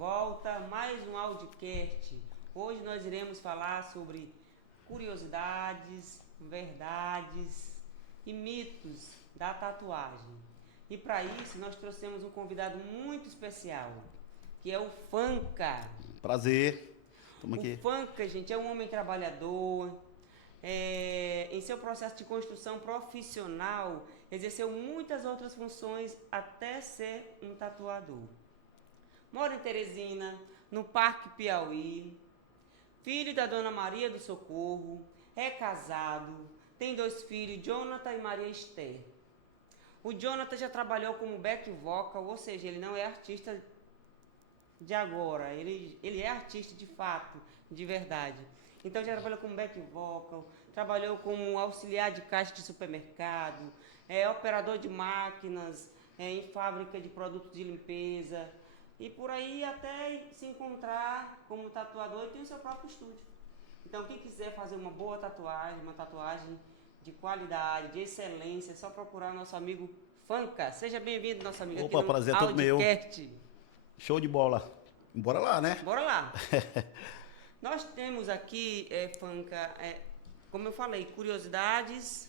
volta, mais um Audiocast. Hoje nós iremos falar sobre curiosidades, verdades e mitos da tatuagem. E para isso nós trouxemos um convidado muito especial, que é o Fanca. Prazer, estamos aqui. O Fanca, gente, é um homem trabalhador. Em seu processo de construção profissional, exerceu muitas outras funções até ser um tatuador. Mora em Teresina, no Parque Piauí, filho da Dona Maria do Socorro, é casado, tem 2 filhos, Jonathan e Maria Esther. O Jonathan já trabalhou como back vocal, ou seja, ele não é artista de agora, ele é artista de fato, de verdade. Então já trabalhou como back vocal, trabalhou como auxiliar de caixa de supermercado, operador de máquinas, em fábrica de produtos de limpeza, e por aí até se encontrar como tatuador e tem o seu próprio estúdio. Então quem quiser fazer uma boa tatuagem, uma tatuagem de qualidade, de excelência, é só procurar o nosso amigo Fanca. Seja bem-vindo, nosso amigo. Opa, aqui no prazer é todo meu. Audiocast. Show de bola. Bora lá, né? Bora lá. Nós temos aqui, Fanca, como eu falei, curiosidades,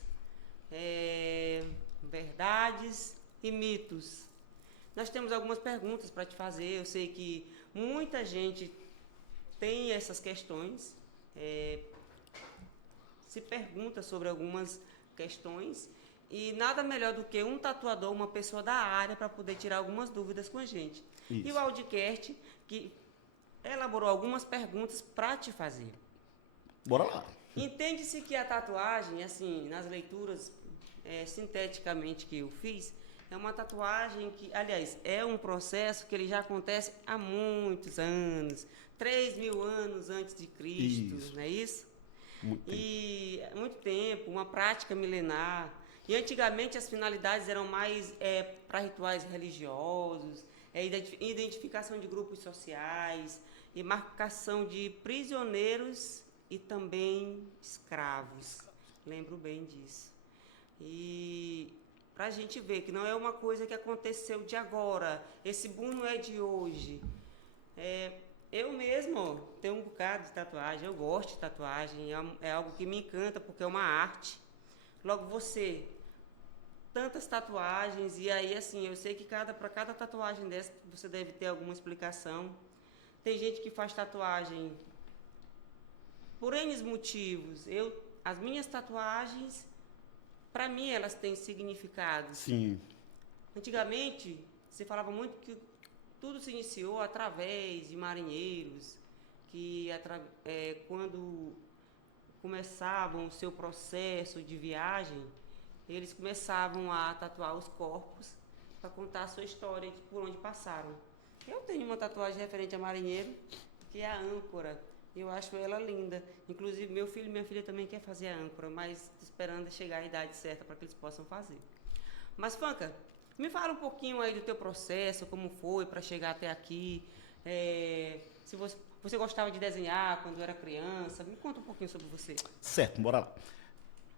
verdades e mitos. Nós temos algumas perguntas para te fazer. Eu sei que muita gente tem essas questões, se pergunta sobre algumas questões, e nada melhor do que um tatuador, uma pessoa da área, para poder tirar algumas dúvidas com a gente. Isso. E o Audiocast, que elaborou algumas perguntas para te fazer. Bora lá. Entende-se que a tatuagem, assim, nas leituras sinteticamente que eu fiz, é uma tatuagem que, aliás, é um processo que ele já acontece há muitos anos, 3.000 anos antes de Cristo, Isso. não é isso? Muito tempo. E muito tempo, uma prática milenar. E antigamente as finalidades eram mais para rituais religiosos, identificação de grupos sociais e marcação de prisioneiros e também escravos. Lembro bem disso. E para a gente ver que não é uma coisa que aconteceu de agora, esse boom não é de hoje. Eu mesmo tenho um bocado de tatuagem, eu gosto de tatuagem, é algo que me encanta porque é uma arte. Logo você, tantas tatuagens, e aí assim, eu sei que para cada tatuagem dessa você deve ter alguma explicação. Tem gente que faz tatuagem por N motivos. As minhas tatuagens, para mim, elas têm significado. Sim. Antigamente, se falava muito que tudo se iniciou através de marinheiros, que quando começavam o seu processo de viagem, eles começavam a tatuar os corpos para contar a sua história de por onde passaram. Eu tenho uma tatuagem referente a marinheiro, que é a âncora. Eu acho ela linda. Inclusive, meu filho e minha filha também quer fazer a âncora, mas esperando chegar a idade certa para que eles possam fazer. Mas, Fanca, me fala um pouquinho aí do teu processo, como foi para chegar até aqui. Se você gostava de desenhar quando era criança, me conta um pouquinho sobre você. Certo, bora lá.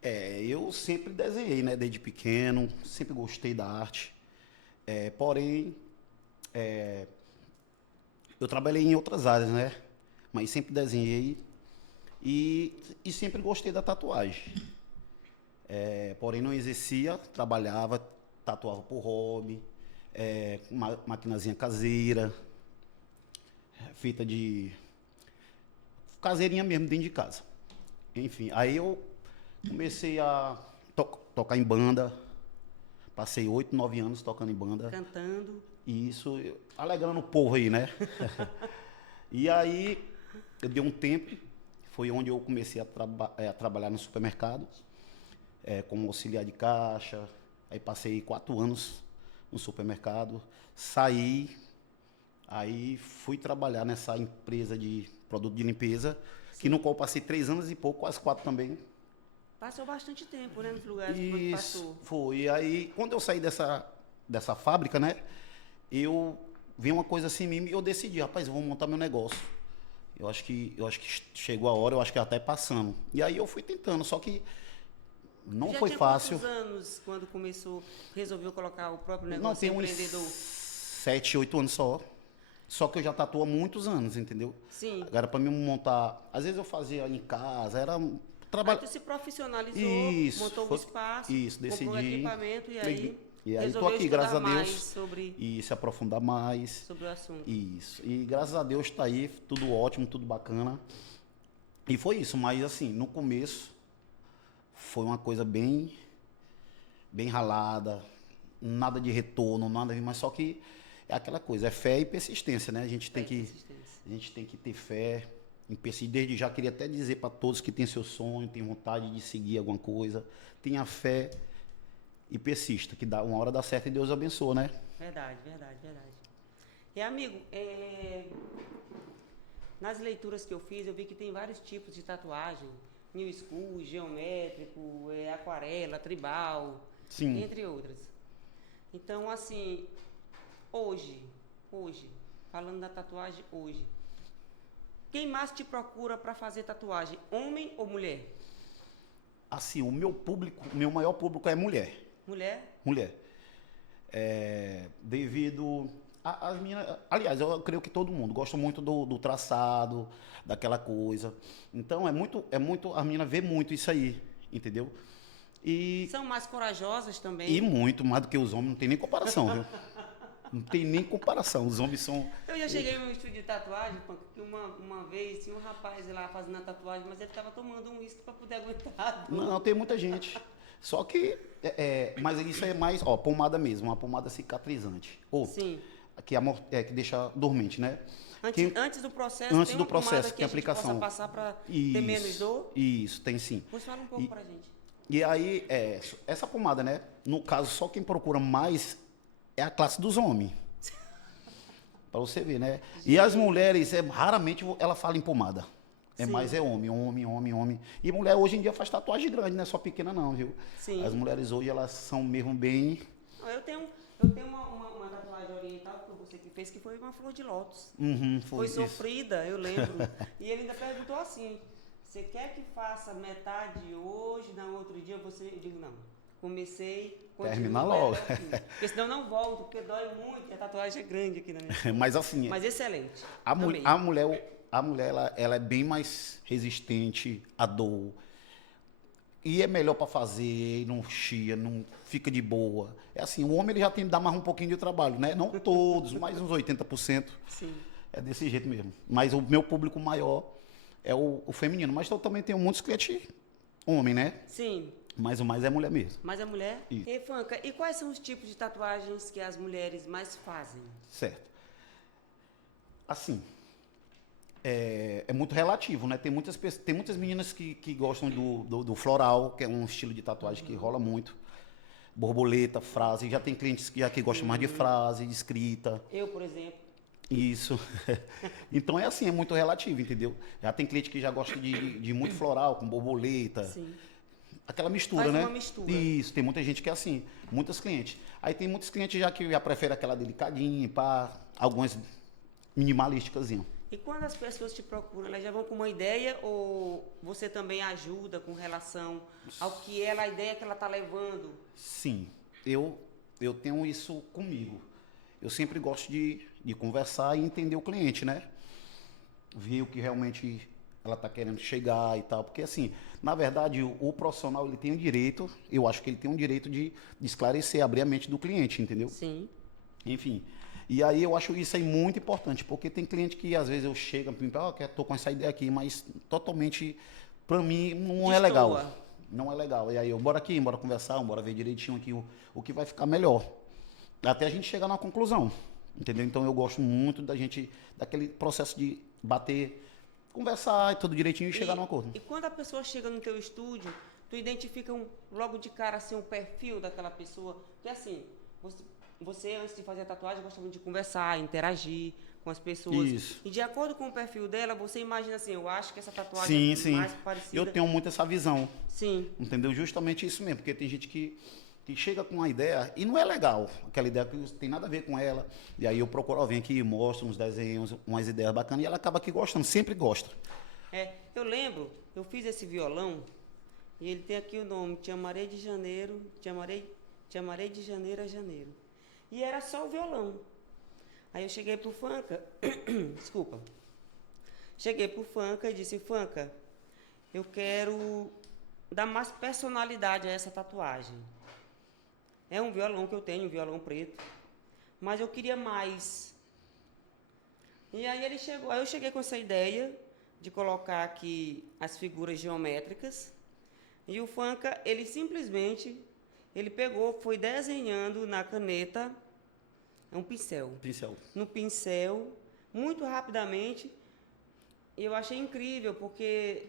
Eu sempre desenhei, né? Desde pequeno, sempre gostei da arte. Porém, eu trabalhei em outras áreas, né? Mas sempre desenhei e sempre gostei da tatuagem. Porém, não exercia, trabalhava, tatuava por hobby, maquinazinha caseira, feita de caseirinha mesmo dentro de casa. Enfim, aí eu comecei a tocar em banda, passei 8, 9 anos tocando em banda. Cantando. Isso, alegrando o povo aí, né? E aí, eu dei um tempo, foi onde eu comecei a trabalhar no supermercado, como auxiliar de caixa. Aí passei 4 anos no supermercado, saí, aí fui trabalhar nessa empresa de produto de limpeza, que no qual passei 3 anos e pouco, quase 4 também. Passou bastante tempo, né, nos lugares que Isso, passou. foi. E aí, quando eu saí dessa fábrica, né, eu vi uma coisa assim em mim e eu decidi, rapaz, eu vou montar meu negócio. Eu acho que chegou a hora, eu acho que já tá passando. E aí eu fui tentando, só que não foi fácil. Já tinha quantos anos quando começou, resolveu colocar o próprio negócio, Não, tem uns empreendedor? 7, 8 anos só. Só que eu já tatuo há muitos anos, entendeu? Sim. Agora, para mim montar... Às vezes eu fazia em casa, era um Aí trabalho... tu se profissionalizou, Isso, montou o espaço, isso, comprou o decidi. equipamento e aí E aí tô resolveu aqui, estudar graças a mais Deus. sobre, E se aprofundar mais. sobre o assunto. Isso. E graças a Deus tá aí, tudo ótimo, tudo bacana. E foi isso, mas assim, no começo foi uma coisa bem ralada, nada de retorno, nada, mas só que é aquela coisa, é fé e persistência, né? A gente tem que ter fé, em persistir. Desde já queria até dizer para todos que têm seu sonho, têm vontade de seguir alguma coisa, tenha fé e persista, que dá uma hora dá certo e Deus abençoa, né? Verdade. E amigo, nas leituras que eu fiz, eu vi que tem vários tipos de tatuagem. New School, geométrico, aquarela, tribal, Sim. entre outras. Então, assim, hoje, falando da tatuagem hoje, quem mais te procura para fazer tatuagem, homem ou mulher? Assim, o meu maior público é mulher. Mulher? Mulher. Devido às minhas... Aliás, eu creio que todo mundo gosta muito do traçado, daquela coisa. Então, é muito... A menina vê muito isso aí, entendeu? E... São mais corajosas também. E muito mais do que os homens, não tem nem comparação, viu? Não tem nem comparação, os homens são... Eu já cheguei no estúdio de tatuagem, que uma vez tinha um rapaz lá fazendo a tatuagem, mas ele estava tomando um uísque para poder aguentar. Não, tem muita gente. Só que, mas isso é mais, ó, pomada mesmo, uma pomada cicatrizante. Ou, Sim. Que deixa dormente, né? Antes do processo, Antes tem do uma pomada processo, que tem a gente aplicação. possa passar para ter menos dor? Isso, tem sim. Pois fala um pouco pra gente. E aí, essa pomada, né? No caso, só quem procura mais é a classe dos homens. Pra você ver, né? E as mulheres, raramente ela fala em pomada. Mais homem. E mulher hoje em dia faz tatuagem grande, não é só pequena não, viu? Sim. As mulheres hoje, elas são mesmo bem... Eu tenho uma tatuagem oriental que você que fez, que foi uma flor de lótus. Foi sofrida, eu lembro. E ele ainda perguntou assim, você quer que faça metade hoje, no outro dia você... Eu digo, não. Comecei, termina logo. Porque senão não volto, porque dói muito e a tatuagem é grande aqui na minha. Mas assim... Mas excelente. A mulher, ela é bem mais resistente à dor. E é melhor para fazer, não chia, não fica de boa. É assim, o homem ele já tem que dar mais um pouquinho de trabalho, né? Não todos, mais uns 80%. Sim. É desse jeito mesmo. Mas o meu público maior é o feminino. Mas eu também tenho muitos clientes homem, né? Sim. Mas o mais é mulher mesmo. Mais é mulher? Isso. E Fanca, e quais são os tipos de tatuagens que as mulheres mais fazem? Certo. Assim, é muito relativo, né? Tem muitas meninas que gostam do floral, que é um estilo de tatuagem que rola muito. Borboleta, frase. Já tem clientes que gostam mais de frase, de escrita. Eu, por exemplo. Isso. Então é assim, é muito relativo, entendeu? Já tem cliente que já gosta de muito floral, com borboleta. Sim. Aquela mistura, Faz né? uma mistura. Isso, tem muita gente que é assim, muitos clientes. Aí tem muitos clientes já que já preferem aquela delicadinha, pá, algumas minimalísticas. E quando as pessoas te procuram, elas já vão com uma ideia ou você também ajuda com relação ao que a ideia que ela está levando? Sim, eu tenho isso comigo. Eu sempre gosto de conversar e entender o cliente, né? Ver o que realmente ela está querendo chegar e tal. Porque, assim, na verdade, o profissional, ele tem o direito, eu acho que ele tem o direito de esclarecer, abrir a mente do cliente, entendeu? Sim. Enfim. E aí eu acho isso aí muito importante, porque tem cliente que às vezes eu chego e tô com essa ideia aqui, mas totalmente, para mim, não é legal. Não é legal. E aí eu, bora conversar, bora ver direitinho aqui o que vai ficar melhor. Até a gente chegar na conclusão, entendeu? Então eu gosto muito daquele processo de bater, conversar e tudo direitinho e chegar num acordo. E quando a pessoa chega no teu estúdio, tu identifica logo de cara assim, um perfil daquela pessoa, porque assim, você antes de fazer a tatuagem gosta muito de conversar, interagir com as pessoas. Isso. E de acordo com o perfil dela, você imagina assim, eu acho que essa tatuagem é mais parecida. Eu tenho muito essa visão. Sim. Entendeu? Justamente isso mesmo, porque tem gente que chega com uma ideia e não é legal, aquela ideia que não tem nada a ver com ela. E aí eu procuro alguém que mostra uns desenhos, umas ideias bacanas, e ela acaba aqui gostando, sempre gosta. Eu lembro, eu fiz esse violão, e ele tem aqui o nome, Te Amarei de Janeiro, Te Amarei de Janeiro a Janeiro. E era só o violão. Aí eu cheguei pro Fanca, desculpa. Cheguei pro Fanca e disse, Fanca, eu quero dar mais personalidade a essa tatuagem. É um violão que eu tenho, um violão preto, mas eu queria mais. E aí eu cheguei com essa ideia de colocar aqui as figuras geométricas, e o Fanca, ele simplesmente, ele pegou, foi desenhando na caneta, é um pincel. No pincel, muito rapidamente, e eu achei incrível, porque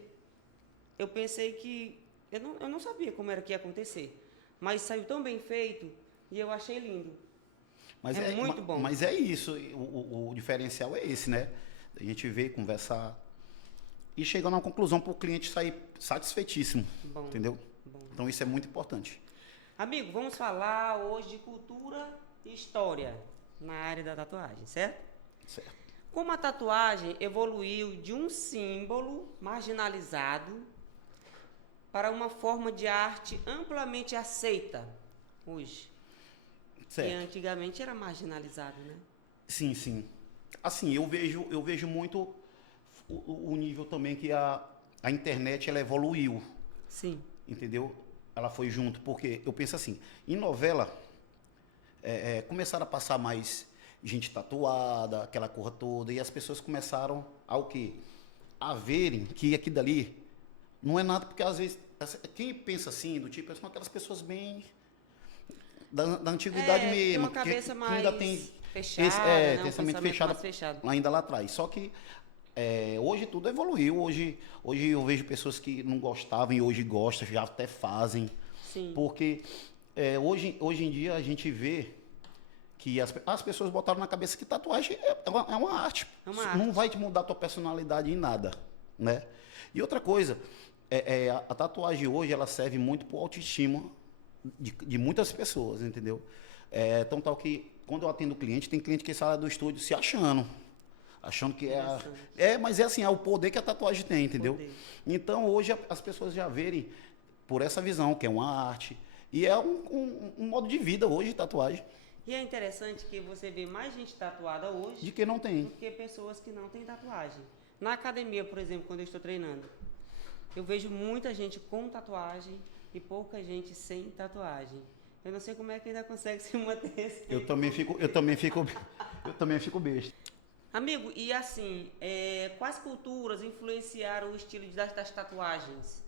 eu pensei que, eu não sabia como era que ia acontecer, mas saiu tão bem feito, e eu achei lindo. Mas muito bom. Mas é isso, o diferencial é esse, né? A gente veio conversar e chegar numa conclusão para o cliente sair satisfeitíssimo, Bom, entendeu? bom. Então isso é muito importante. Amigo, vamos falar hoje de cultura e história na área da tatuagem, certo? Certo. Como a tatuagem evoluiu de um símbolo marginalizado para uma forma de arte amplamente aceita hoje. Certo. E antigamente era marginalizado, né? Sim, sim. Assim, eu vejo muito o nível também que a internet ela evoluiu, Sim. entendeu? Ela foi junto, porque eu penso assim, em novela começaram a passar mais gente tatuada, aquela cor toda, e as pessoas começaram ao quê? A verem que aquilo dali não é nada, porque às vezes quem pensa assim, do tipo, são aquelas pessoas bem da antiguidade mesmo, tem uma cabeça que mais ainda tem fechada, tem um pensamento pensamento mais fechado. ainda lá atrás. Só que hoje tudo evoluiu. Hoje eu vejo pessoas que não gostavam e hoje gostam, já até fazem. Sim. Porque hoje em dia a gente vê que as pessoas botaram na cabeça que tatuagem é uma arte. É uma Não arte. vai te mudar a tua personalidade em nada, né? E outra coisa, a tatuagem hoje ela serve muito para o autoestima de muitas pessoas, entendeu? Então tal que quando eu atendo o cliente, tem cliente que sai do estúdio se achando que mas é assim, é o poder que a tatuagem tem, entendeu? Poder. Então hoje as pessoas já verem por essa visão que é uma arte e é um modo de vida hoje, tatuagem. E é interessante que você vê mais gente tatuada hoje De que não tem. do que pessoas que não têm tatuagem. Na academia, por exemplo, quando eu estou treinando, eu vejo muita gente com tatuagem e pouca gente sem tatuagem. Eu não sei como é que ainda consegue se manter assim. Eu também fico besta. Amigo, e assim, quais culturas influenciaram o estilo das tatuagens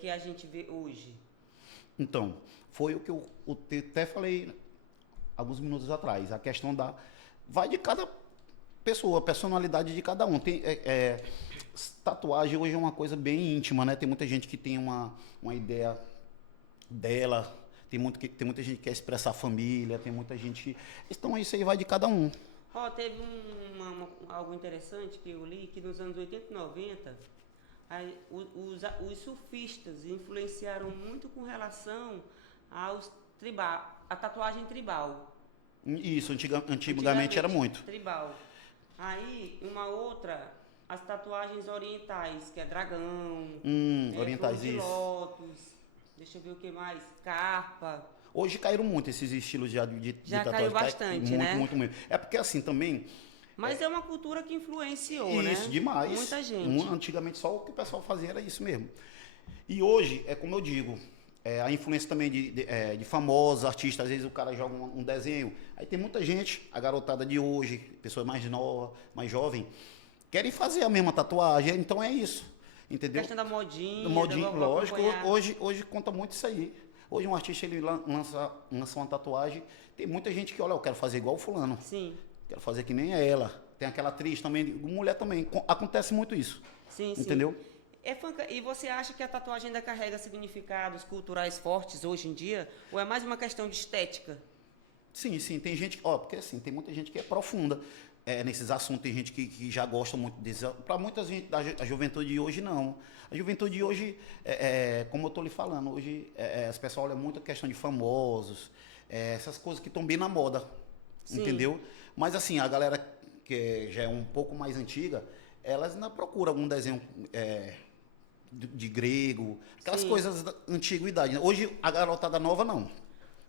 que a gente vê hoje? Então, foi o que eu até falei alguns minutos atrás. A questão vai de cada pessoa, a personalidade de cada um. Tatuagem hoje é uma coisa bem íntima, né? Tem muita gente que tem uma ideia dela, tem muita gente que quer expressar a família, tem muita gente... Então isso aí vai de cada um. Teve algo interessante que eu li, que nos anos 80 e 90, os surfistas influenciaram muito com relação a tatuagem tribal. Isso, antigamente era muito. Tribal. Aí, uma outra, as tatuagens orientais, que é dragão, orientais, flor de isso. lótus, deixa eu ver o que mais, carpa. Hoje caíram muito esses estilos de tatuagem. Já caiu bastante, muito, né? Muito. É porque assim também... Mas é uma cultura que influenciou, né? Isso, demais. Muita gente. Antigamente só o que o pessoal fazia era isso mesmo. E hoje, como eu digo, a influência também de famosos artistas, às vezes o cara joga um desenho, aí tem muita gente, a garotada de hoje, pessoas mais novas, mais jovem, querem fazer a mesma tatuagem, então é isso, entendeu? A questão da modinha. Lógico, hoje conta muito isso aí. Hoje um artista ele lança uma tatuagem, tem muita gente que olha, eu quero fazer igual o fulano. Sim. Quero fazer que nem ela. Tem aquela atriz também, mulher também. Acontece muito isso. Sim, entendeu? E você acha que a tatuagem ainda carrega significados culturais fortes hoje em dia? Ou é mais uma questão de estética? Sim. Tem gente... porque assim, tem muita gente que é profunda nesses assuntos. Tem gente que já gosta muito desses... Para muita gente, a juventude de hoje, não. A juventude de hoje, como eu estou lhe falando, hoje as pessoas olham muito a questão de famosos, essas coisas que estão bem na moda. Sim. Entendeu? Mas assim, a galera que já é um pouco mais antiga, elas ainda procuram algum desenho de grego, aquelas coisas da antiguidade. Hoje, a garotada nova, não.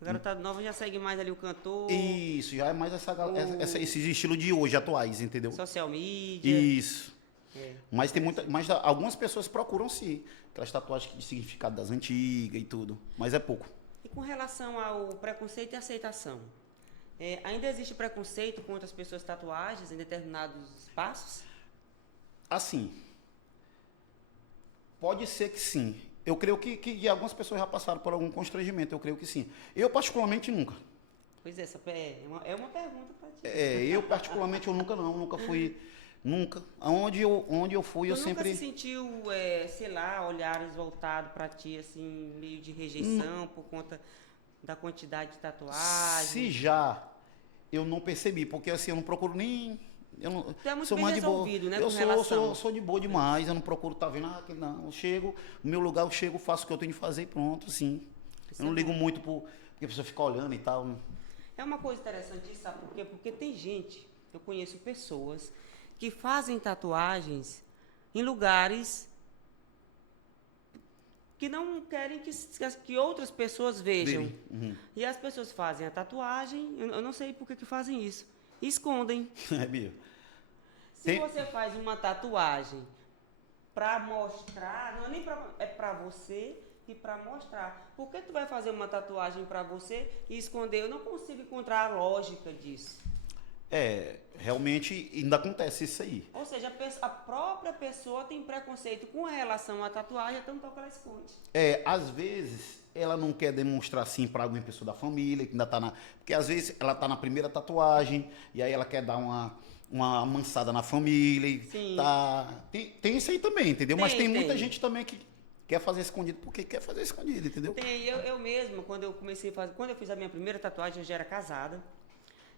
A garotada nova já segue mais ali o cantor, Isso, já é mais esses estilos de hoje, atuais, entendeu? social media. Isso. É. Mas tem mas algumas pessoas procuram sim, aquelas tatuagens de significado das antigas e tudo, mas é pouco. E com relação ao preconceito e aceitação? Ainda existe preconceito contra as pessoas tatuagens em determinados espaços? Assim, pode ser que sim. Eu creio que algumas pessoas já passaram por algum constrangimento, eu creio que sim. Eu, particularmente, nunca. Pois é, é uma pergunta para ti. Eu, particularmente, eu nunca fui. Nunca. Onde eu fui, Tu eu nunca sempre. se sentiu, sei lá, olhares voltados para ti, assim, meio de rejeição por conta da quantidade de tatuagens? Se já, eu não percebi, porque assim, eu não procuro nem. Eu não, Tu é muito sou bem mais de boa. resolvido, né, Eu com relação. sou de boa demais, eu não procuro estar vendo, não. Eu chego, no meu lugar eu chego, faço o que eu tenho de fazer e pronto, sim. Isso Eu não é ligo bom. muito porque a pessoa fica olhando e tal. É uma coisa interessante, sabe por quê? Porque tem gente, eu conheço pessoas que fazem tatuagens em lugares que não querem que outras pessoas vejam. Uhum. E as pessoas fazem a tatuagem, eu não sei por que fazem isso, e escondem. É, Bia. Se você faz uma tatuagem para mostrar, não é nem para você e para mostrar. Por que tu vai fazer uma tatuagem para você e esconder? Eu não consigo encontrar a lógica disso. Realmente ainda acontece isso aí. Ou seja, a própria pessoa tem preconceito com relação à tatuagem, então ela esconde. Às vezes ela não quer demonstrar assim para alguma pessoa da família, que ainda tá porque às vezes ela tá na primeira tatuagem e aí ela quer dar uma amansada na família e Sim. tem isso aí também, entendeu? Mas tem muita tem. gente também que quer fazer escondido porque quer fazer escondido, entendeu? Tem, eu mesma, quando eu fiz a minha primeira tatuagem, eu já era casada.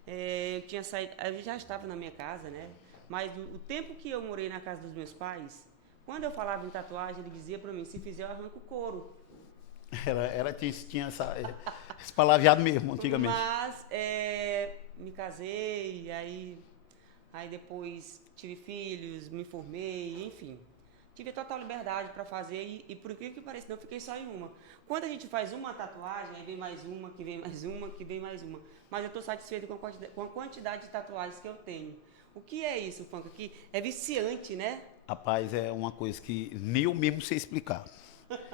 Eu tinha saído, eu já estava na minha casa, né? Mas o tempo que eu morei na casa dos meus pais, quando eu falava em tatuagem, ele dizia para mim, se fizer eu arranco o couro. Tinha esse palavreado mesmo, antigamente. Mas me casei, aí depois tive filhos, me formei, enfim. Tive total liberdade para fazer e por incrível que pareça, não fiquei só em uma. Quando a gente faz uma tatuagem, aí vem mais uma, que vem mais uma, que vem mais uma. Mas eu estou satisfeito com a quantidade de tatuagens que eu tenho. O que é isso, Funka? Que é viciante, né? Rapaz, é uma coisa que nem eu mesmo sei explicar.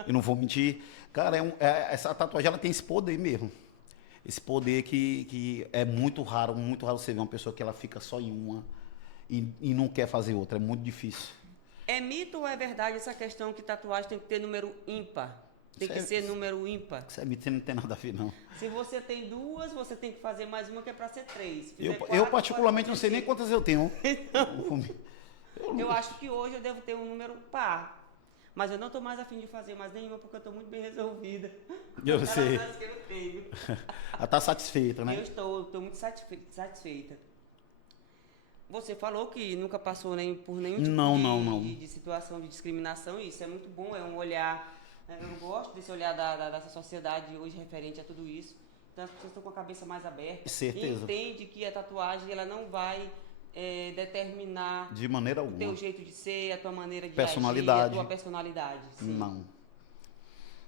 Eu não vou mentir. Cara, essa tatuagem ela tem esse poder mesmo. Esse poder que é muito raro você ver uma pessoa que ela fica só em uma e não quer fazer outra. É muito difícil. É mito ou é verdade essa questão que tatuagem tem que ter número ímpar? Tem que ser número ímpar? Isso é mito, não tem nada a ver, não. Se você tem duas, você tem que fazer mais uma que é para ser três. Eu particularmente, não sei nem quantas eu tenho. Eu acho que hoje eu devo ter um número par. Mas eu não estou mais a fim de fazer mais nenhuma porque eu estou muito bem resolvida. Eu sei. Que eu tenho. Ela está satisfeita, né? Eu estou muito satisfeita. Você falou que nunca passou por nenhum tipo de situação de discriminação. Isso é muito bom, é um olhar. Eu gosto desse olhar dessa sociedade hoje referente a tudo isso. Então as pessoas estão com a cabeça mais aberta. Certeza. E entende que a tatuagem ela não vai determinar de maneira o alguma. teu jeito de ser, a tua maneira de personalidade. agir, a tua personalidade. Sim. Não.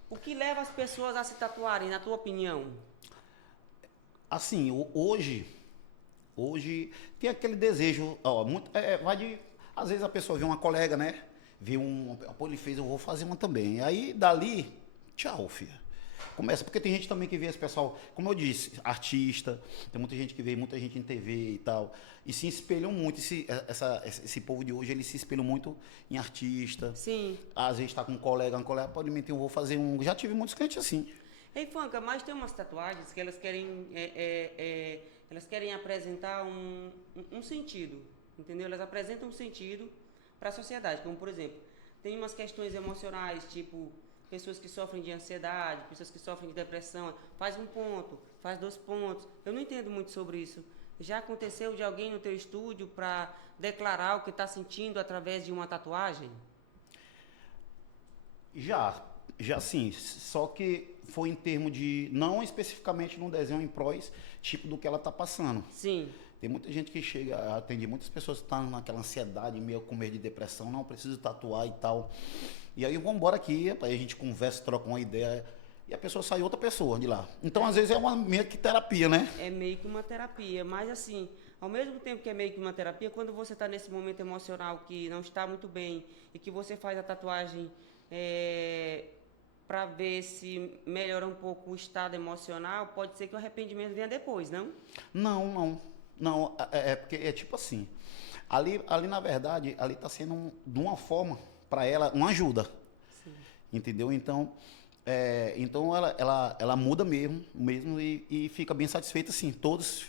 O que leva as pessoas a se tatuarem, na tua opinião? Assim, hoje tem aquele desejo, às vezes a pessoa vê uma colega, né? Vê pô, ele fez, eu vou fazer uma também. Aí, dali, tchau, filha. Começa, porque tem gente também que vê esse pessoal, como eu disse, artista, tem muita gente que vê, muita gente em TV e tal, e se espelham muito, esse povo de hoje, eles se espelham muito em artista. Sim. Às vezes está com um colega, pode mentir, eu vou fazer um, já tive muitos clientes assim. Ei, Funka, mas tem umas tatuagens que elas querem apresentar um sentido, entendeu? Elas apresentam um sentido para a sociedade, como por exemplo, tem umas questões emocionais, tipo, pessoas que sofrem de ansiedade, pessoas que sofrem de depressão, faz um ponto, faz 2 pontos. Eu não entendo muito sobre isso. Já aconteceu de alguém no teu estúdio para declarar o que está sentindo através de uma tatuagem? Já sim, só que foi em termos de, não especificamente num desenho em prós, tipo do que ela está passando. Sim. Tem muita gente que chega, atende muitas pessoas que estão naquela ansiedade, meio com medo de depressão, não preciso tatuar e tal. E aí vamos embora aqui, aí a gente conversa, troca uma ideia e a pessoa sai outra pessoa de lá. Então, às vezes, é uma meio que terapia, né? É meio que uma terapia, mas assim, ao mesmo tempo que é meio que uma terapia, quando você está nesse momento emocional que não está muito bem e que você faz a tatuagem para ver se melhora um pouco o estado emocional, pode ser que o arrependimento venha depois, não? Não, é porque é tipo assim, ali na verdade, ali está sendo de uma forma, para ela, uma ajuda, Sim. entendeu? Então, ela muda mesmo e fica bem satisfeita, sim, todos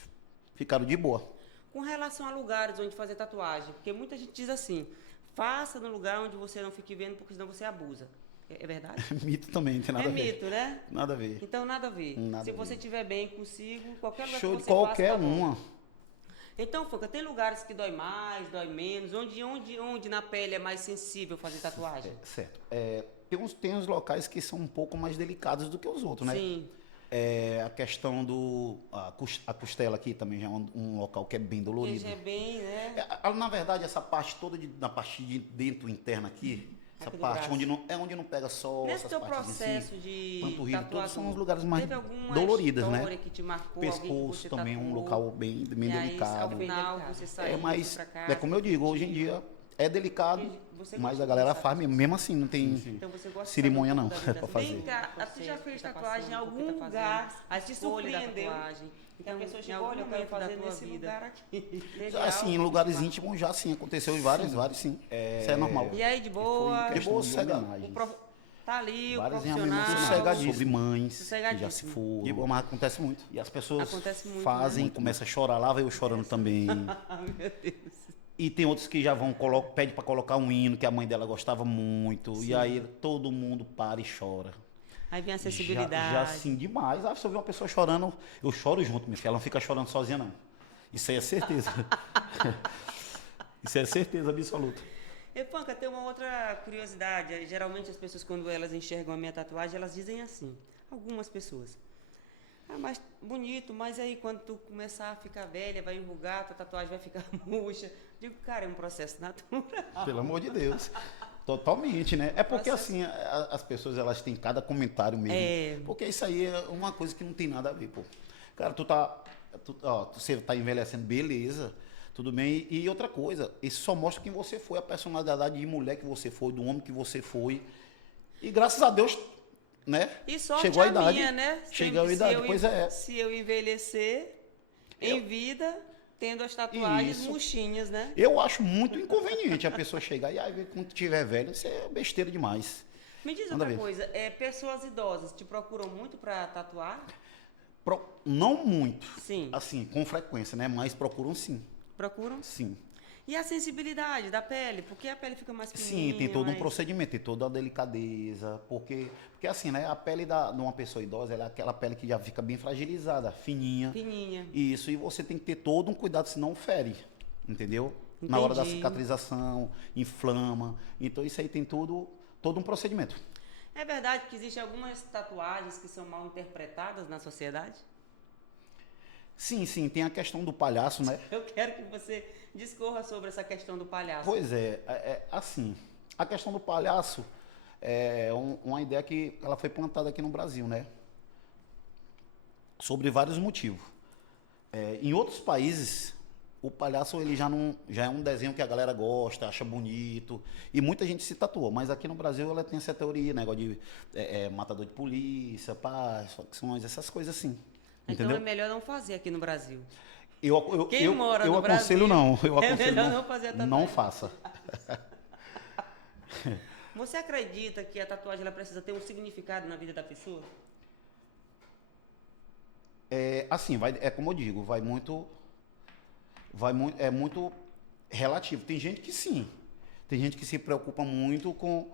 ficaram de boa. Com relação a lugares onde fazer tatuagem, porque muita gente diz assim, faça no lugar onde você não fique vendo, porque senão você abusa. É verdade? Mito também, não tem nada a ver. É mito, né? Nada a ver. Então, nada a ver. Nada Se a você ver. estiver bem consigo, qualquer lugar Show que de você qualquer faça, tá bom. uma. Então, Fanca, tem lugares que dói mais, dói menos, onde na pele é mais sensível fazer tatuagem? Certo. Tem uns locais que são um pouco mais delicados do que os outros, né? Sim. A questão a costela aqui também já é um local que é bem dolorido. Porque já é bem, né? Na verdade, essa parte toda na parte de dentro interna aqui, essa Aqui do parte braço. onde não pega sol, Nesse essas teu partes em processo si, de panturrilha, todos são os tatuador, lugares mais teve alguma doloridos, né? história que te marcou, alguém que Pescoço você também é um tatuou, local bem e aí, delicado. ao final, você saiu Mas pra casa, como eu digo, hoje em dia é delicado, Você mas gosta a galera de faz mesmo assim, não tem Então você gosta de cerimônia saber um não pouco da vida pra assim. fazer. Vem cá, tu já fez tá tatuagem em passando, algum o que tá lugar, fazendo, a te escolha da surpreendeu? tatuagem. Que a pessoa Em chegou, olha, eu algum quero momento da fazer tua nesse vida. lugar aqui. Teve Assim, em algo lugares que te íntimos já sim, aconteceu em vários, sim. Isso é normal. marcou? E aí, de boa? De boa, de sossegado. homenagem. Tá ali, o Várias profissional. Sossegadíssimo. Sobre mães que já se Sossegadíssimo. foram. De boa, mas acontece muito. E as pessoas Acontece muito, fazem, né? começam a chorar, lá vai eu chorando também. Ai, meu Deus. E tem outros que já vão, pede para colocar um hino que a mãe dela gostava muito. E aí todo mundo para e chora. Aí vem a sensibilidade. Já assim, demais. Se eu ver uma pessoa chorando, eu choro junto, minha filha. Ela não fica chorando sozinha, não. Isso aí é certeza. Isso é certeza absoluta. E, Panca, tem uma outra curiosidade. Geralmente as pessoas, quando elas enxergam a minha tatuagem, elas dizem assim. Algumas pessoas. Ah, mas bonito, mas aí quando tu começar a ficar velha, vai enrugar, tua tatuagem vai ficar murcha. Digo, cara, é um processo natural. Pelo amor de Deus. Totalmente, né? É porque Processo. assim, as pessoas elas têm cada comentário mesmo. É. Porque isso aí é uma coisa que não tem nada a ver, pô. Cara, você tá envelhecendo, beleza, tudo bem. E outra coisa, isso só mostra quem você foi, a personalidade de mulher que você foi, do homem que você foi. E graças a Deus, né? E sorte chegou a a idade. minha, né? Chegou a idade, pois é. Se eu envelhecer em vida, tendo as tatuagens Isso. murchinhas, né? Eu acho muito inconveniente a pessoa chegar e aí quando tiver velho, isso é besteira demais. Me diz Manda outra ver. coisa, pessoas idosas te procuram muito para tatuar? Não muito, Sim. assim, com frequência, né? Mas procuram sim. Procuram? Sim. E a sensibilidade da pele? Porque a pele fica mais Sim, fininha. tem todo um mais- procedimento, tem toda a delicadeza, porque assim, né, a pele de uma pessoa idosa, ela é aquela pele que já fica bem fragilizada, fininha. Fininha. Isso, e você tem que ter todo um cuidado, senão fere, entendeu? Na hora da Entendi. cicatrização, inflama. Então isso aí tem todo um procedimento. É verdade que existem algumas tatuagens que são mal interpretadas na sociedade? Sim, tem a questão do palhaço, né? Eu quero que você discorra sobre essa questão do palhaço. Pois assim, a questão do palhaço é uma ideia que ela foi plantada aqui no Brasil, né? Sobre vários motivos. Em outros países, o palhaço ele já é um desenho que a galera gosta, acha bonito, e muita gente se tatua, mas aqui no Brasil ela tem essa teoria, negócio de matador de polícia, facções, essas coisas assim. Então Entendeu? é melhor não fazer aqui no Brasil. Eu mora eu no aconselho Brasil, não. Eu é aconselho melhor não fazer a tatuagem. Não faça. Você acredita que a tatuagem ela precisa ter um significado na vida da pessoa? Assim, como eu digo, é muito relativo. Tem gente que sim. Tem gente que se preocupa muito com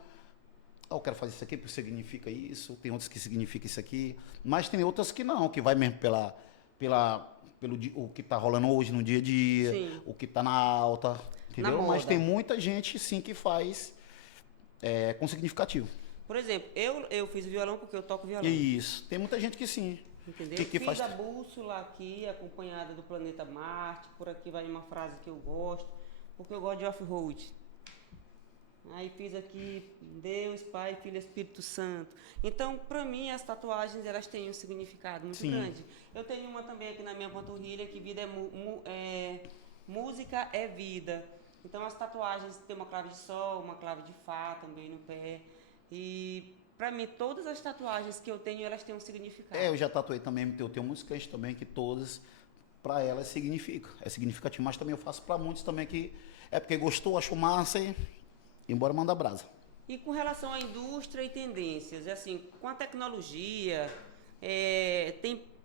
eu quero fazer isso aqui porque significa isso, tem outros que significa isso aqui, mas tem outras que não, que vai mesmo pelo o que está rolando hoje no dia a dia, Sim. o que está na alta, entendeu? Na Mas moda. tem muita gente sim que faz com significativo. Por exemplo, eu fiz violão porque eu toco violão. Isso. Tem muita gente que sim. Entendeu? Que Fiz faz... a bússola aqui, acompanhada do planeta Marte. Por aqui vai uma frase que eu gosto, porque eu gosto de off-road. Aí fiz aqui Deus, Pai, Filho, Espírito Santo. Então, para mim, as tatuagens elas têm um significado muito Sim. grande. Eu tenho uma também aqui na minha panturrilha que vida música é vida. Então, as tatuagens tem uma clave de sol, uma clave de fá também no pé. E para mim, todas as tatuagens que eu tenho, elas têm um significado. Eu já tatuei também, eu tenho muitos clientes também que todas, para elas, significa. É significativo, mas também eu faço para muitos também que é porque gostou, achou massa e embora manda brasa. E com relação à indústria e tendências, assim, com a tecnologia,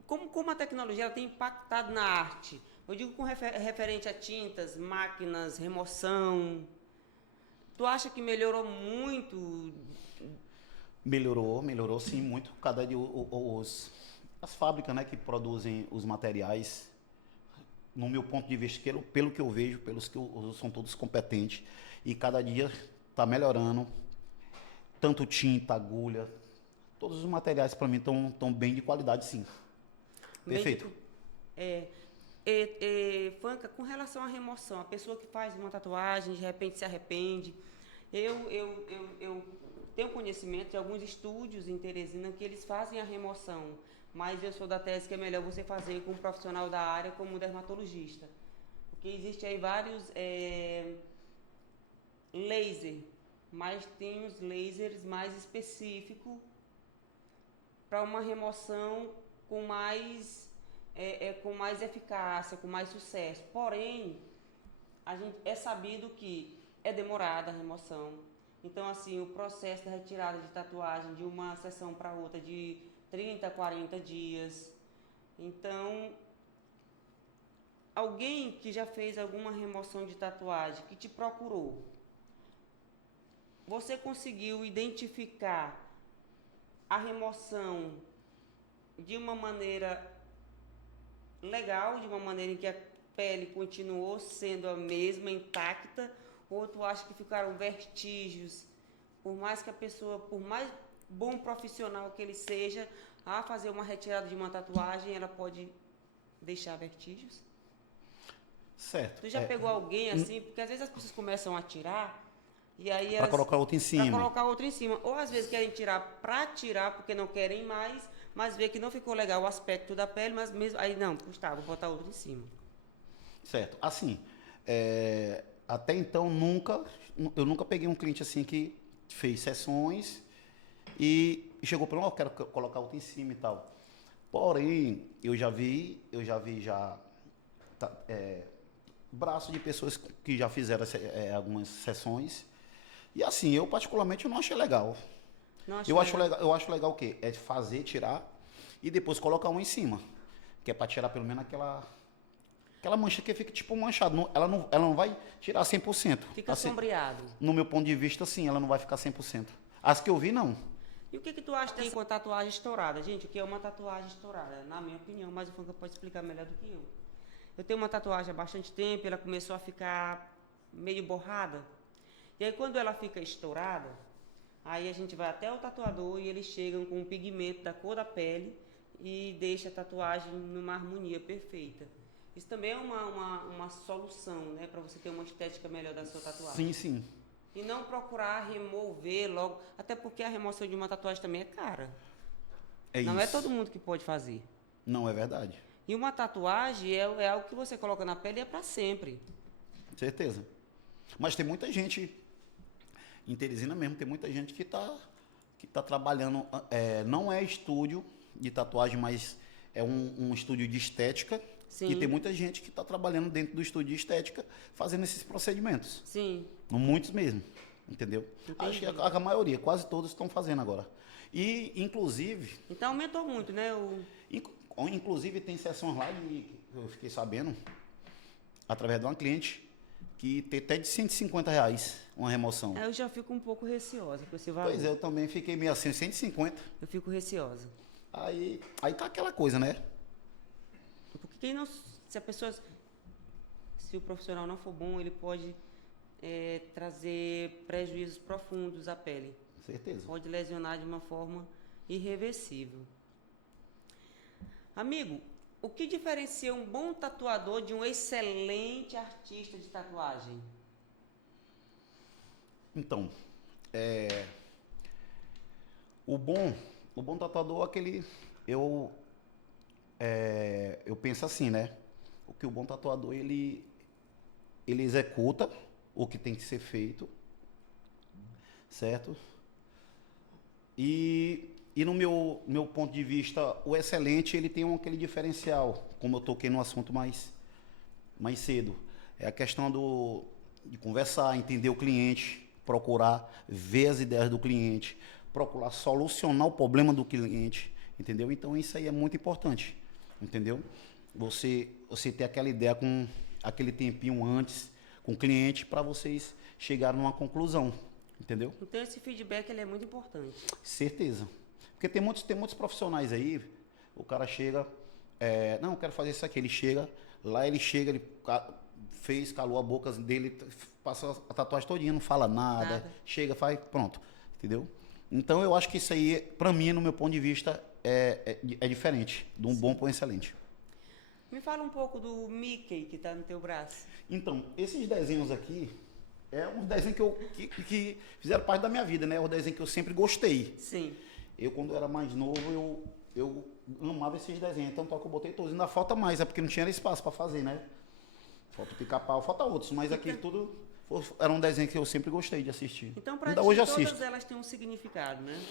como a tecnologia ela tem impactado na arte? Eu digo com referente a tintas, máquinas, remoção. Tu acha que melhorou muito? Melhorou sim muito. Cada dia as fábricas, né, que produzem os materiais, no meu ponto de vista, pelo que eu vejo, pelos que são todos competentes e cada dia está melhorando. Tanto tinta, agulha, todos os materiais para mim estão bem de qualidade, sim. Perfeito. Fanca, com relação à remoção, a pessoa que faz uma tatuagem, de repente se arrepende. Eu tenho conhecimento de alguns estúdios em Teresina que eles fazem a remoção, mas eu sou da tese que é melhor você fazer com um profissional da área como um dermatologista. Porque existe aí vários laser, mas tem os lasers mais específicos para uma remoção com mais eficácia, com mais sucesso. Porém, é sabido que é demorada a remoção. Então, assim, o processo da retirada de tatuagem de uma sessão para outra de 30 a 40 dias. Então, alguém que já fez alguma remoção de tatuagem, que te procurou, você conseguiu identificar a remoção de uma maneira legal, de uma maneira em que a pele continuou sendo a mesma, intacta, ou tu acha que ficaram vestígios, por mais que a pessoa, por mais bom profissional que ele seja, a fazer uma retirada de uma tatuagem, ela pode deixar vestígios? Certo. Tu já pegou alguém assim? Porque às vezes as pessoas começam a tirar e aí para colocar outro em cima. Para colocar outro em cima. Ou às vezes querem tirar para tirar porque não querem mais, mas vê que não ficou legal o aspecto da pele, mas mesmo aí não, Gustavo, vou botar outro em cima. Certo. Assim, até então eu nunca peguei um cliente assim que fez sessões e chegou para mim, eu quero colocar outro em cima e tal. Porém, eu já vi braço de pessoas que já fizeram algumas sessões. E assim, eu particularmente não achei legal. Eu acho legal o quê? É fazer, tirar e depois colocar um em cima. Que é para tirar pelo menos aquela mancha que fica tipo manchado. Ela não vai tirar 100%. Fica assim, sombreado. No meu ponto de vista, sim, ela não vai ficar 100%. As que eu vi, não. E o que tu acha com a tatuagem estourada? Gente, o que é uma tatuagem estourada? Na minha opinião, mas o Fanca pode explicar melhor do que eu. Eu tenho uma tatuagem há bastante tempo, ela começou a ficar meio borrada. E aí quando ela fica estourada, aí a gente vai até o tatuador e eles chegam com um pigmento da cor da pele e deixa a tatuagem numa harmonia perfeita. Isso também é uma solução, né, para você ter uma estética melhor da sua tatuagem. Sim, sim. E não procurar remover logo, até porque a remoção de uma tatuagem também é cara. Não é todo mundo que pode fazer. Não é verdade. E uma tatuagem é algo que você coloca na pele e é para sempre. Certeza. Mas tem muita gente, em Teresina mesmo, tem muita gente que tá trabalhando, não é estúdio de tatuagem, mas é um estúdio de estética. Sim. E tem muita gente que está trabalhando dentro do estúdio de estética, fazendo esses procedimentos. Sim. Muitos mesmo, entendeu? Entendi. Acho que a maioria, quase todos estão fazendo agora. E, inclusive... Então aumentou muito, né? Inclusive tem sessões lá, e eu fiquei sabendo, através de uma cliente, que tem até de R$150 uma remoção. Eu já fico um pouco receosa com esse valor. Pois é, eu também fiquei meio assim, 150. Eu fico receosa. Aí tá aquela coisa, né? Porque se o profissional não for bom, ele pode trazer prejuízos profundos à pele. Certeza. Pode lesionar de uma forma irreversível. Amigo, o que diferencia um bom tatuador de um excelente artista de tatuagem? Então, é, o bom, o bom tatuador é aquele, eu, eu penso assim, né? O que o bom tatuador, ele executa o que tem que ser feito, certo? E no meu ponto de vista, o excelente, ele tem aquele diferencial, como eu toquei no assunto mais cedo. É a questão de conversar, entender o cliente, procurar ver as ideias do cliente, procurar solucionar o problema do cliente, entendeu? Então isso aí é muito importante, entendeu? Você ter aquela ideia com aquele tempinho antes com o cliente para vocês chegarem numa conclusão, entendeu? Então esse feedback ele é muito importante. Certeza. Porque tem muitos profissionais aí, o cara chega, não, eu quero fazer isso aqui, ele chega, fez, calou a boca dele, passa a tatuagem todinha, não fala nada, chega, faz, pronto, entendeu? Então eu acho que isso aí, pra mim, no meu ponto de vista, é diferente, de um bom para um excelente. Me fala um pouco do Mickey que tá no teu braço. Então, esses desenhos aqui, é um desenho que fizeram parte da minha vida, né? É um desenho que eu sempre gostei. Sim. Eu, quando eu era mais novo, eu amava esses desenhos. Então, que eu botei todos. Ainda falta mais, é porque não tinha espaço para fazer, né? Falta o pica-pau, falta outros. Mas aqui tudo era um desenho que eu sempre gostei de assistir. Então, para Ainda ti, hoje eu todas assisto. elas têm um significado, né?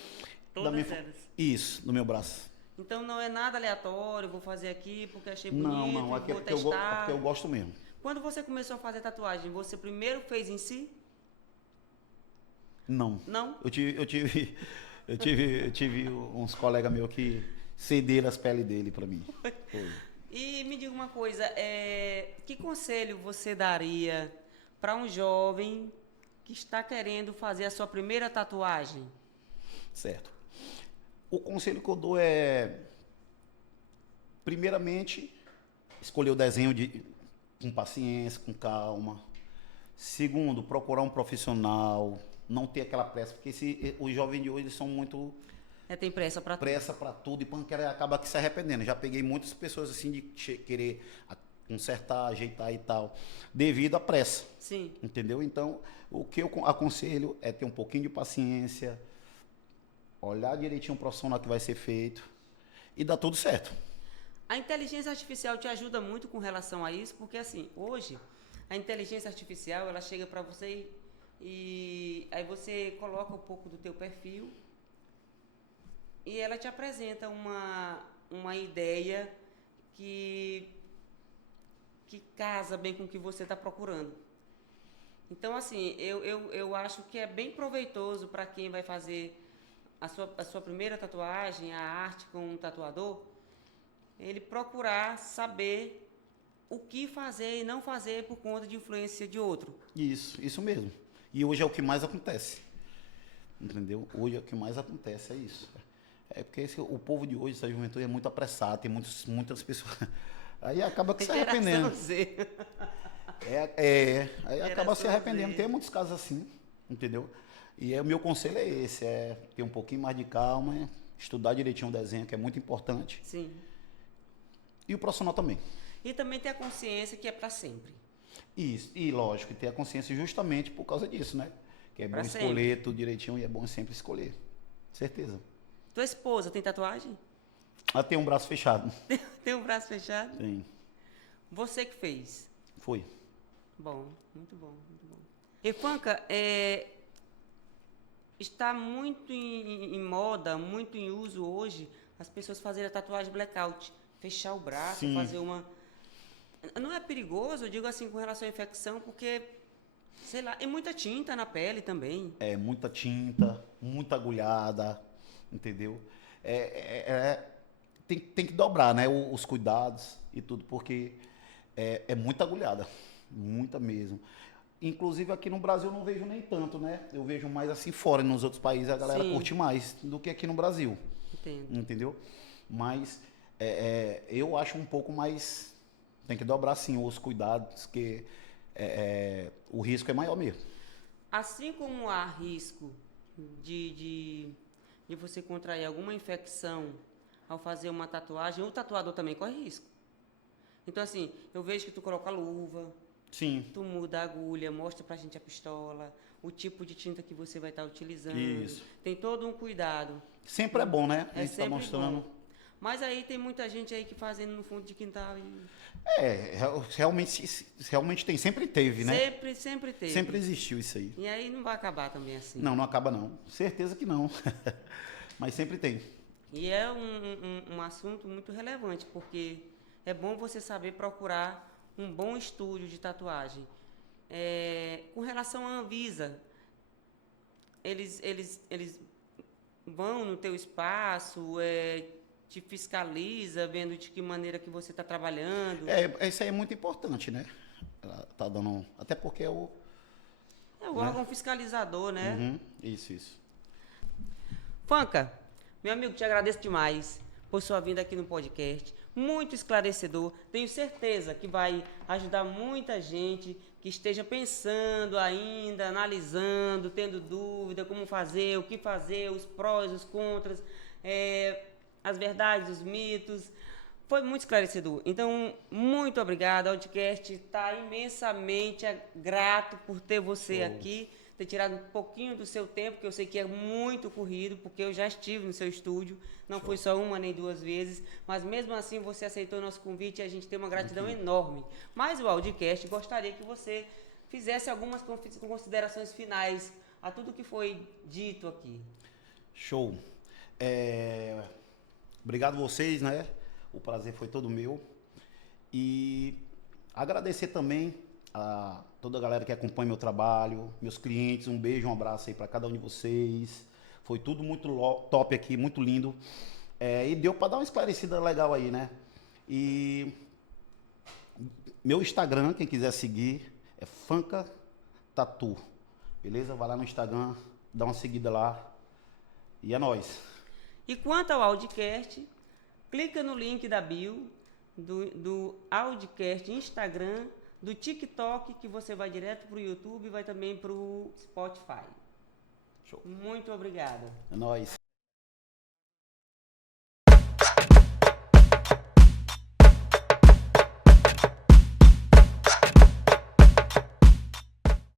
Todas elas. Isso, no meu braço. Então, não é nada aleatório, vou fazer aqui porque achei bonito, Não, aqui vou é testar. porque eu gosto mesmo. Quando você começou a fazer tatuagem, você primeiro fez em si? Não. Não? Eu tive uns colegas meus que cederam as peles dele para mim. Foi. E me diga uma coisa, que conselho você daria para um jovem que está querendo fazer a sua primeira tatuagem? Certo. O conselho que eu dou primeiramente, escolher o desenho com paciência, com calma. Segundo, procurar um profissional, não ter aquela pressa, porque os jovens de hoje são muito Tem pressa para tudo. Pressa para tudo e acaba que se arrependendo. Já peguei muitas pessoas assim de querer consertar, ajeitar e tal, devido à pressa. Sim. Entendeu? Então, o que eu aconselho é ter um pouquinho de paciência, olhar direitinho o profissional que vai ser feito e dá tudo certo. A inteligência artificial te ajuda muito com relação a isso, porque assim, hoje, a inteligência artificial, ela chega para você e aí você coloca um pouco do teu perfil e ela te apresenta uma ideia que casa bem com o que você está procurando. Então, assim, eu acho que é bem proveitoso para quem vai fazer a sua primeira tatuagem, a arte com um tatuador, ele procurar saber o que fazer e não fazer por conta de influência de outro. Isso mesmo. E hoje é o que mais acontece. Entendeu? Hoje é o que mais acontece, é isso. É porque o povo de hoje, essa juventude é muito apressada, tem muitas pessoas. Aí acaba que se arrependendo. Aí acaba se arrependendo. Tem muitos casos assim, entendeu? E o meu conselho é esse, ter um pouquinho mais de calma, estudar direitinho o desenho, que é muito importante. Sim. E o profissional também. E também ter a consciência que é para sempre. Isso, e lógico, ter a consciência justamente por causa disso, né? Que é bom escolher tudo direitinho e é bom sempre escolher. Certeza. Tua esposa tem tatuagem? Ela tem um braço fechado. Tem um braço fechado? Tem. Você que fez? Foi. Bom, muito bom, muito bom. E Fanca, está muito em moda, muito em uso hoje, as pessoas fazerem a tatuagem blackout, fechar o braço, Sim. fazer uma... Não é perigoso, eu digo assim, com relação à infecção, porque, sei lá, é muita tinta na pele também. É muita tinta, muita agulhada, entendeu? Tem que dobrar, né, os cuidados e tudo, porque é muita agulhada, muita mesmo. Inclusive aqui no Brasil eu não vejo nem tanto, né? Eu vejo mais assim fora, nos outros países a galera Sim. curte mais do que aqui no Brasil. Entendo. Entendeu? Mas eu acho um pouco mais... Tem que dobrar sim os cuidados, que o risco é maior mesmo. Assim como há risco de você contrair alguma infecção ao fazer uma tatuagem, o tatuador também corre risco. Então, assim, eu vejo que tu coloca luva, Sim. Tu muda a agulha, mostra pra gente a pistola, o tipo de tinta que você vai estar utilizando. Isso. Tem todo um cuidado. Sempre é bom, né? A É gente tá sempre mostrando. bom. Mas aí tem muita gente aí que fazendo no fundo de quintal e Realmente tem, sempre teve, né? sempre teve. Sempre existiu isso aí. E aí não vai acabar também assim. Não, não acaba não. Certeza que não. Mas sempre tem. E é um assunto muito relevante, porque é bom você saber procurar um bom estúdio de tatuagem. Com relação à Anvisa, eles vão no teu espaço, te fiscaliza, vendo de que maneira que você está trabalhando. Isso aí é muito importante, né? Ela tá dando. Até porque é o. É o órgão fiscalizador, né? Uhum, isso. Fanca, meu amigo, te agradeço demais por sua vinda aqui no podcast. Muito esclarecedor. Tenho certeza que vai ajudar muita gente que esteja pensando ainda, analisando, tendo dúvida, como fazer, o que fazer, os prós, os contras, as verdades, os mitos. Foi muito esclarecedor. Então, muito obrigado. O Audicast está imensamente grato por ter você aqui, ter tirado um pouquinho do seu tempo, que eu sei que é muito corrido, porque eu já estive no seu estúdio, não foi só uma nem duas vezes, mas mesmo assim você aceitou o nosso convite e a gente tem uma gratidão enorme. Mas o Audicast gostaria que você fizesse algumas considerações finais a tudo que foi dito aqui. Show. Obrigado vocês, né? O prazer foi todo meu. E agradecer também a toda a galera que acompanha meu trabalho, meus clientes. Um beijo, um abraço aí para cada um de vocês. Foi tudo muito top aqui, muito lindo. E deu para dar uma esclarecida legal aí, né? E meu Instagram, quem quiser seguir, é Fanca Tatu. Beleza? Vai lá no Instagram, dá uma seguida lá. E é nóis. E quanto ao Audicast, clica no link da bio do Audicast Instagram, do TikTok, que você vai direto para o YouTube e vai também para o Spotify. Show. Muito obrigado. É nóis.